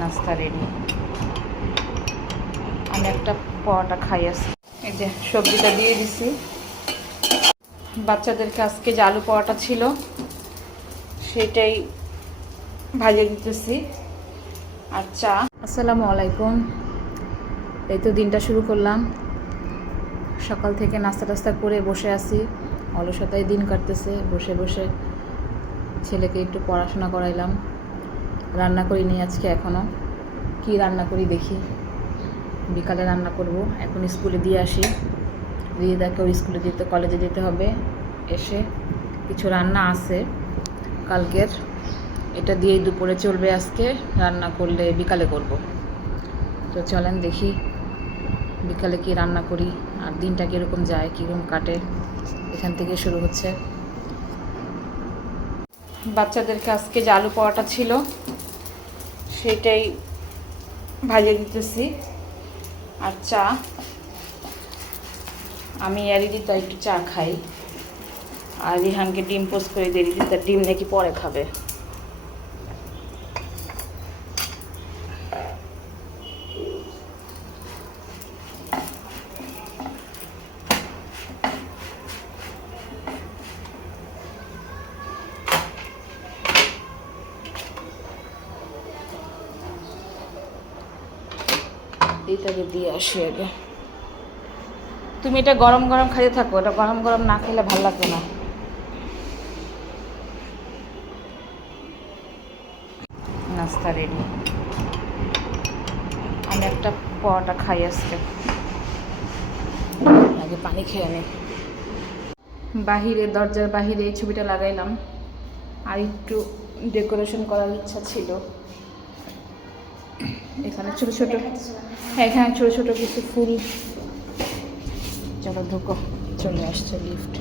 নাস্তা রেডি। আমি একটা পরোটা খাই আছি। এই যে সবজিটা দিয়ে দিছি। বাচ্চাদেরকে আজকে যে আলু পরোটা ছিল সেটাই ভাজিয়ে দিতেছি আর চা। আসসালামু আলাইকুম। এই তো দিনটা শুরু করলাম। সকাল থেকে নাস্তা টাস্তা করে বসে আছি, অলসতায় দিন কাটতেছে। বসে বসে ছেলেকে একটু পড়াশোনা করাইলাম। রান্না করিনি আজকে এখনও, কি রান্না করি দেখি। বিকালে রান্না করব। এখন স্কুলে দিয়ে আসি, রিদাকে ওর স্কুলে দিতে, কলেজে যেতে হবে। এসে কিছু রান্না আছে কালকের, এটা দিয়েই দুপুরে চলবে। আজকে রান্না করলে বিকালে করব। তো চলেন দেখি বিকালে কি রান্না করি আর দিনটা কীরকম যায়, কীরকম কাটে, এখান থেকে শুরু হচ্ছে। বাচ্চাদেরকে আজকে যে আলু পরোটা ছিল সেটাই ভাজিয়ে দিতেছি আর চা। আমি রিদিতা একটু চা খাই আর রিহানকে ডিম পোস্ট করে দিই। রিদিতা ডিম নাকি পরে খাবে। এইটাকে দিয়ে আসি আগে। তুমি এটা গরম গরম খাইতে থাকো, এটা গরম গরম না খেলে ভালো লাগবে না। নাস্তা রেডি। আমি একটা পরোটা খাই আজকে, আগে পানি খেয়ে নিই। বাহিরে, দরজার বাহিরে এই ছবিটা লাগাইলাম। আর একটু ডেকোরেশন করার ইচ্ছা ছিল। এখানে ছোট ছোট, হ্যাঁ এখানে ছোট ছোট কিছু ফুল। চলো ঢুকো, চলে আসছে লিফট।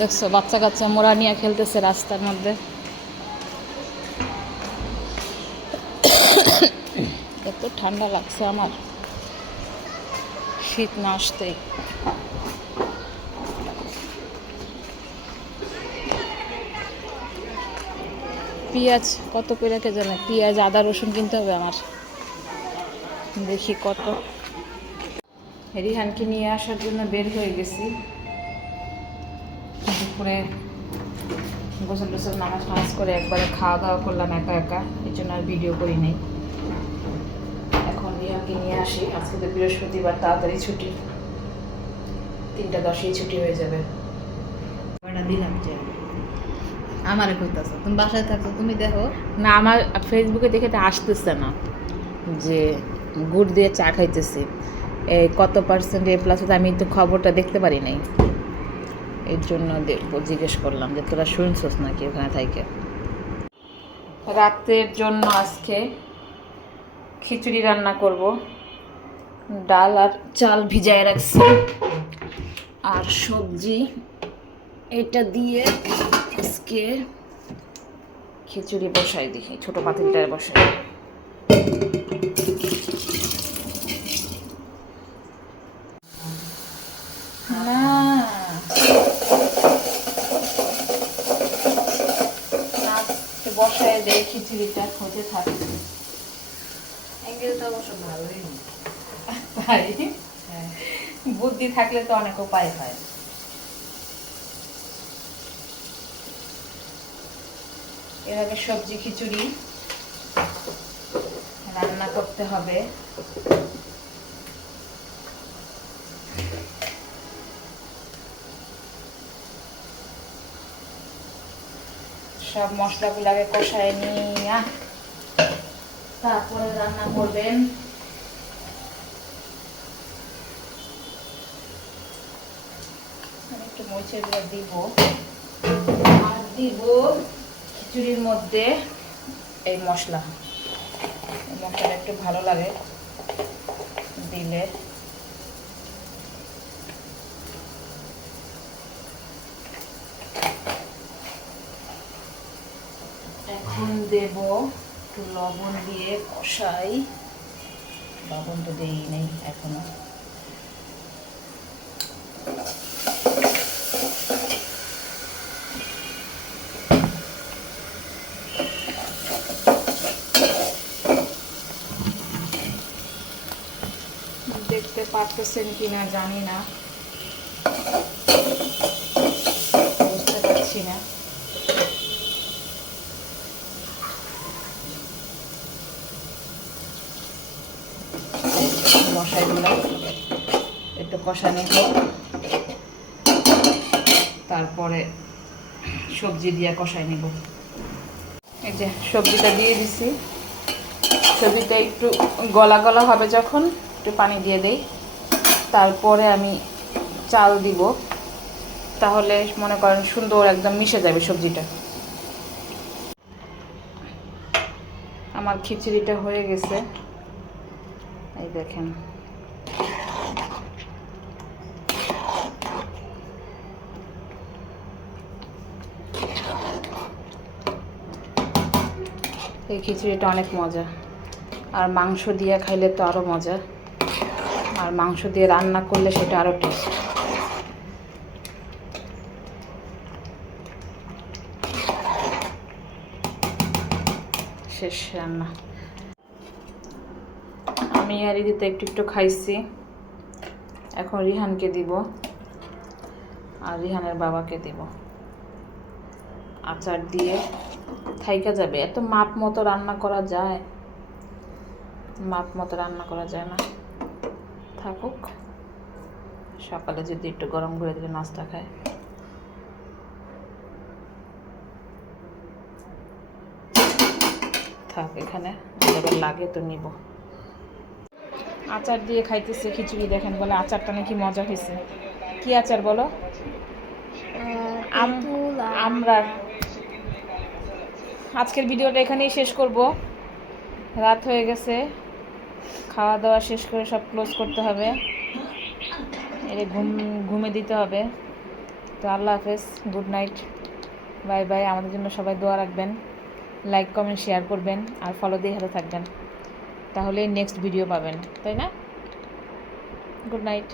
দেখছো বাচ্চা কাচ্চা মোড়া নিয়ে খেলতেছে রাস্তার মধ্যে। এত ঠান্ডা লাগছে আমার, শীত না আসতেই। পেঁয়াজ কত করে কে জানে, পেঁয়াজ আদা রসুন কিনতে হবে আমার, দেখি কত। রিহানকে নিয়ে আসার জন্য বের হয়ে গেছি। দুপুরে গোসল টোসল নামাজ টামাজ করে একবারে খাওয়া দাওয়া করলাম একা একা, এই জন্য আর ভিডিও করি নাই। এখন রিহানকে নিয়ে আসি। আজকে তো বৃহস্পতিবার, তাড়াতাড়ি ছুটি, 3:10 ছুটি হয়ে যাবে। দিলাম যে আমারে কইতাছো তুমি বাসায় থাকো, তুমি দেখো না, আমার ফেসবুকে দেখে তো আসতেছে না যে গুড় দিয়ে চা খাইতেছি, এই কত পার্সেন্ট A+ হতে, আমি তো খবরটা দেখতে পারি নাই। এর জন্য জিজ্ঞেস করলাম যে তোরা শুনছস নাকি ওখানে থাইকে। রাতের জন্য আজকে খিচুড়ি রান্না করব। ডাল আর চাল ভিজায় রাখছি আর সবজি, এটা দিয়ে আজকে খিচুড়ি বসাই দিই। ছোট পাতিলটায় বসাই। না বসায় দেয়, খিচুড়িটা হতে থাকে। এঙ্গেলটা অবশ্য ভালোই। তাই বুদ্ধি থাকলে তো অনেক উপায় হয়। এভাবে সবজি খিচুড়ি রান্না করতে হবে। সব মশলাগুলোকে কষায় নিয়ে তারপরে রান্না করবেন। একটু মরিচের গুঁড়া দিব আর দিব খিচুড়ির মধ্যে এই মশলা। এই মশলাটা একটু ভালো লাগে দিলে। এখন দেব একটু লবণ দিয়ে কষাই। লবণ তো দেই নেই এখনো। পারতেছেন কি না জানি না, বুঝতে পারছি না। বসাই দিলাম, একটু কষানি হোক, তারপরে সবজি দিয়ে কষাই নিব। এই যে সবজিটা দিয়ে দিছি, সবজিটা একটু গলা গলা হবে যখন একটু পানি দিয়ে দেই, তারপরে আমি চাল দিব, তাহলে মনে করেন সুন্দর একদম মিশে যাবে সবজিটা। আমার খিচুড়িটা হয়ে গেছে, এই দেখেন। এই খিচুড়িটা অনেক মজা, আর মাংস দিয়ে খাইলে তো আরও মজা, আর মাংস দিয়ে রান্না করলে সেটা আরও টেস্ট। শেষ রান্না। আমি আর ইদিতে একটু একটু খাইছি, এখন রিহানকে দিব আর রিহানের বাবাকে দিব। আচার দিয়ে থাইকা যাবে। এত মাপ মতো রান্না করা যায়? মাপ মতো রান্না করা যায় না, থাকুক। সকালে যদি একটু গরম করে দিলে নাস্তা খায়। থাক এখানে, যখন লাগে তো নিব। আচার দিয়ে খাইতেছে খিচুড়ি, দেখেন। বলে আচারটা নাকি মজা হয়েছে। কি আচার বলো? আমরা আজকের ভিডিওটা এখানেই শেষ করব, রাত হয়ে গেছে, খাওয়া দাওয়া শেষ করে সব ক্লোজ করতে হবে, এর ঘুমে দিতে হবে। তো আল্লাহ হাফেজ, গুড নাইট, বাই বাই। আমাদের জন্য সবাই দোয়া রাখবেন, লাইক কমেন্ট শেয়ার করবেন, আর ফলো দিয়ে হাতে থাকবেন, তাহলে নেক্সট ভিডিও পাবেন, তাই না? Good night.